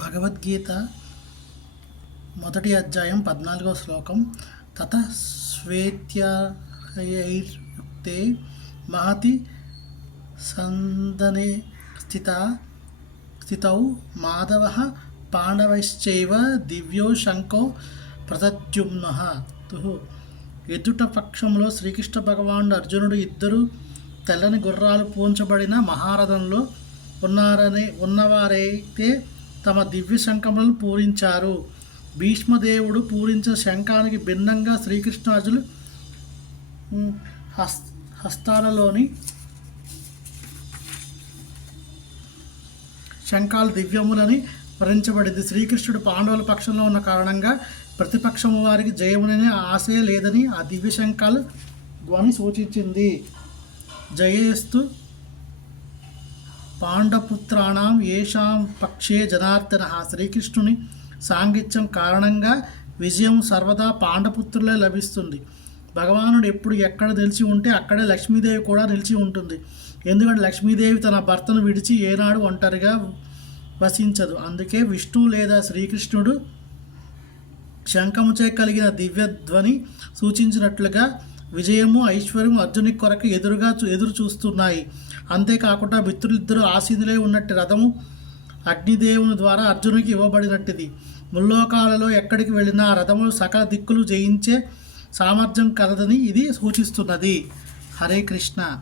భగవద్గీత మొదటి అధ్యాయం పద్నాలుగో శ్లోకం. తత శ్వేత్యైర్యుక్తే మహతి సందనే స్థిత స్థితౌ మాధవ పాండవైశ్చైవ దివ్యో శంకో ప్రతద్యుమ్న ఎదుట పక్షంలో శ్రీకృష్ణ భగవానుడు అర్జునుడు ఇద్దరు తెల్లని గుర్రాలు పూంచబడిన మహారథంలో ఉన్నారనే ఉన్నవారైతే తమ దివ్య శంఖములను పూరించారు. భీష్మదేవుడు పూరించిన శంఖానికి భిన్నంగా శ్రీకృష్ణార్జులు హస్త హస్ హస్తాలలోని శంఖాలు దివ్యములని వరించబడింది శ్రీకృష్ణుడు పాండవుల పక్షంలో ఉన్న కారణంగా ప్రతిపక్షము వారికి జయమునని ఆశే లేదని ఆ దివ్య శంఖాలు ధ్వని సూచించింది. జయేస్తు పాండపుత్రాణం ఏషాం పక్షే జనార్దన. శ్రీకృష్ణుని సాంగిత్యం కారణంగా విజయం సర్వదా పాండపుత్రులే లభిస్తుంది. భగవానుడు ఎప్పుడు ఎక్కడ నిలిచి ఉంటే అక్కడే లక్ష్మీదేవి కూడా నిలిచి ఉంటుంది. ఎందుకంటే లక్ష్మీదేవి తన భర్తను విడిచి ఏనాడు ఒంటరిగా వసించదు. అందుకే విష్ణు లేదా శ్రీకృష్ణుడు శంఖముచే కలిగిన దివ్యధ్వని సూచించినట్లుగా విజయము ఐశ్వర్యము అర్జుని కొరకు ఎదురుగా చూ- ఎదురు చూస్తున్నాయి. అంతేకాకుండా మిత్రులిద్దరూ ఆసీనులై ఉన్నట్టు రథము అగ్నిదేవుని ద్వారా అర్జునికి ఇవ్వబడినట్టిది. ముల్లోకాలలో ఎక్కడికి వెళ్ళినా రథము సకల దిక్కులు జయించే సామర్థ్యం కలదని ఇది సూచిస్తున్నది. హరే కృష్ణ.